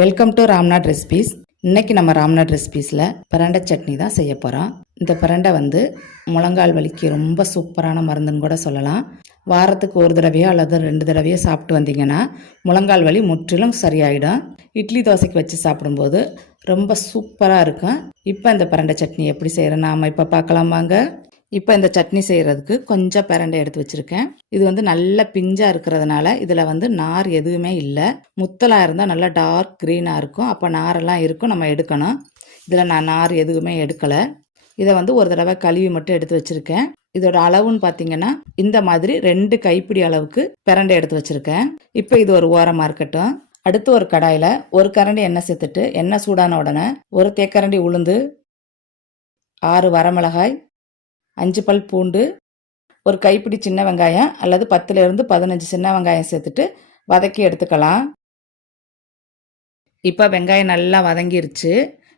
Welcome to Ramnath recipes. இன்றைக்கி நம்ம ராம்நாத் ரெசிபீஸில் பிரண்டை சட்னி தான் செய்ய போகிறோம். இந்த பிரண்டை முழங்கால் வலிக்கு ரொம்ப சூப்பரான மருந்துன்னு கூட சொல்லலாம். வாரத்துக்கு ஒரு தடவையோ அல்லது 2 தடவையோ சாப்பிட்டு வந்தீங்கன்னா முழங்கால் வலி முற்றிலும் சரியாயிடும். இட்லி தோசைக்கு வச்சு சாப்பிடும்போது ரொம்ப சூப்பராக இருக்கும். இப்போ இந்த பிரண்டை சட்னி எப்படி செய்கிறேன் நாம் இப்போ பார்க்கலாமாங்க. இப்போ இந்த சட்னி செய்கிறதுக்கு கொஞ்சம் பிரண்டை எடுத்து வச்சுருக்கேன். இது நல்ல பிஞ்சாக இருக்கிறதுனால இதில் நார் எதுவுமே இல்லை. முத்தலாக இருந்தால் நல்லா டார்க் க்ரீனாக இருக்கும். அப்போ நாரெல்லாம் இருக்கும், நம்ம எடுக்கணும். இதில் நான் நார் எதுவுமே எடுக்கலை. இதை ஒரு தடவை கழுவி மட்டும் எடுத்து வச்சுருக்கேன். இதோட அளவுன்னு பார்த்தீங்கன்னா இந்த மாதிரி 2 கைப்பிடி அளவுக்கு பிரண்டை எடுத்து வச்சுருக்கேன். இப்போ இது ஒரு ஓரமாக இருக்கட்டும். அடுத்து ஒரு கடாயில் 1 கரண்டி எண்ணெய் சேர்த்துட்டு எண்ணெய் சூடான உடனே 1 தேக்கரண்டி உளுந்து, 6 வரமிளகாய், 5 பல் பூண்டு, ஒரு கைப்பிடி சின்ன வெங்காயம் அல்லது 10லேருந்து 15 சின்ன வெங்காயம் சேர்த்துட்டு வதக்கி எடுத்துக்கலாம். இப்போ வெங்காயம் நல்லா வதங்கிருச்சு.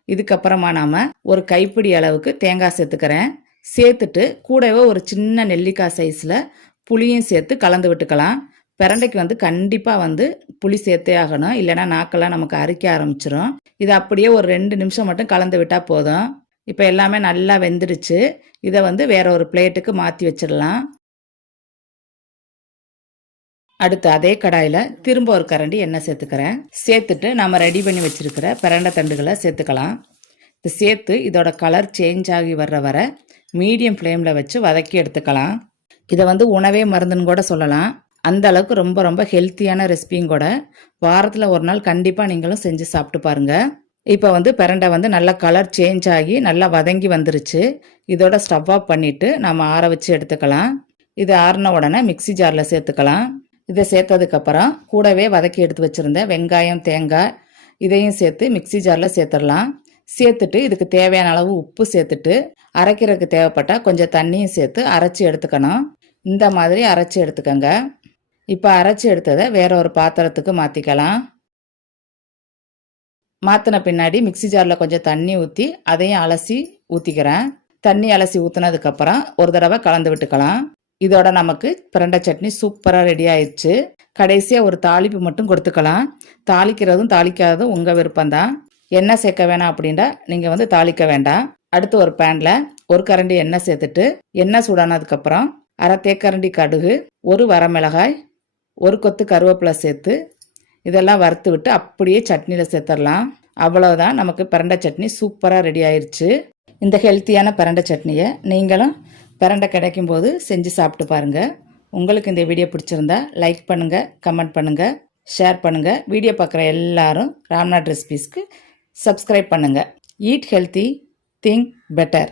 இதுக்கப்புறமா நாம் ஒரு கைப்பிடி அளவுக்கு தேங்காய் சேர்த்துக்கிறேன். சேர்த்துட்டு கூடவே ஒரு சின்ன நெல்லிக்காய் சைஸில் புளியும் சேர்த்து கலந்து விட்டுக்கலாம். பிரண்டைக்கு கண்டிப்பாக புளி சேர்த்தே ஆகணும், இல்லைனா நாக்கெல்லாம் நமக்கு அரிக்க ஆரம்பிச்சிடும். இது அப்படியே ஒரு 2 நிமிஷம் மட்டும் கலந்து விட்டால் போதும். இப்போ எல்லாமே நல்லா வெந்துடுச்சு. இதை வேற ஒரு பிளேட்டுக்கு மாற்றி வச்சிடலாம். அடுத்து அதே கடாயில் திரும்ப ஒரு கரண்டி எண்ணெய் சேர்த்துக்கிறேன். சேர்த்துட்டு நம்ம ரெடி பண்ணி வச்சிருக்கிற பிரண்டை தண்டுகளை சேர்த்துக்கலாம். இது சேர்த்து இதோட கலர் சேஞ்ச் ஆகி வர்ற வர மீடியம் ஃப்ளேமில் வச்சு வதக்கி எடுத்துக்கலாம். இதை உணவே மருந்துன்னு கூட சொல்லலாம். அந்த அளவுக்கு ரொம்ப ரொம்ப ஹெல்த்தியான ரெசிபியும் கூட. வாரத்தில் ஒரு நாள் கண்டிப்பாக நீங்களும் செஞ்சு சாப்பிட்டு பாருங்கள். இப்போ பிரண்டை நல்லா கலர் சேஞ்ச் ஆகி நல்லா வதங்கி வந்துருச்சு. இதோட ஸ்டவ் ஆஃப் பண்ணிவிட்டு நம்ம ஆற வச்சு எடுத்துக்கலாம். இது ஆறின உடனே மிக்சி ஜாரில் சேர்த்துக்கலாம். இதை சேர்த்ததுக்கப்புறம் கூடவே வதக்கி எடுத்து வச்சுருந்த வெங்காயம், தேங்காய் இதையும் சேர்த்து மிக்சி ஜாரில் சேர்த்துடலாம். சேர்த்துட்டு இதுக்கு தேவையான அளவு உப்பு சேர்த்துட்டு அரைக்கிறதுக்கு தேவைப்பட்டால் கொஞ்சம் தண்ணியும் சேர்த்து அரைச்சி எடுத்துக்கணும். இந்த மாதிரி அரைச்சி எடுத்துக்கோங்க. இப்போ அரைச்சி எடுத்ததை வேற ஒரு பாத்திரத்துக்கு மாற்றிக்கலாம். மாற்றின பின்னாடி மிக்சி ஜாரில் கொஞ்சம் தண்ணி ஊற்றி அதையும் அலசி ஊற்றிக்கிறேன். தண்ணி அலசி ஊற்றினதுக்கப்புறம் ஒரு தடவை கலந்து விட்டுக்கலாம். இதோட நமக்கு பிரண்டை சட்னி சூப்பராக ரெடி ஆயிடுச்சு. கடைசியாக ஒரு தாளிப்பு மட்டும் கொடுத்துக்கலாம். தாளிக்கிறதும் தாளிக்காததும் உங்கள் விருப்பம்தான். எண்ணெய் சேர்க்க வேணாம் அப்படின்னா நீங்கள் தாளிக்க வேண்டாம். அடுத்து ஒரு பேனில் 1 கரண்டி எண்ணெய் சேர்த்துட்டு எண்ணெய் சூடானதுக்கப்புறம் 1/2 தேக்கரண்டி கடுகு, 1 வரமிளகாய், 1 கொத்து கருவேப்பிலை சேர்த்து இதெல்லாம் வறுத்து விட்டு அப்படியே சட்னியில் சேர்த்துடலாம். அவ்வளோதான், நமக்கு பிரண்டை சட்னி சூப்பராக ரெடி ஆயிடுச்சு. இந்த ஹெல்த்தியான பிரண்டை சட்னியை நீங்களும் பிரண்டை கிடைக்கும் போது செஞ்சு சாப்பிட்டு பாருங்கள். உங்களுக்கு இந்த வீடியோ பிடிச்சிருந்தா லைக் பண்ணுங்கள், கமெண்ட் பண்ணுங்கள், ஷேர் பண்ணுங்கள். வீடியோ பார்க்குற எல்லாரும் ராம்நாத் ரெசிபீஸ்க்கு சப்ஸ்கிரைப் பண்ணுங்கள். Eat healthy, think better.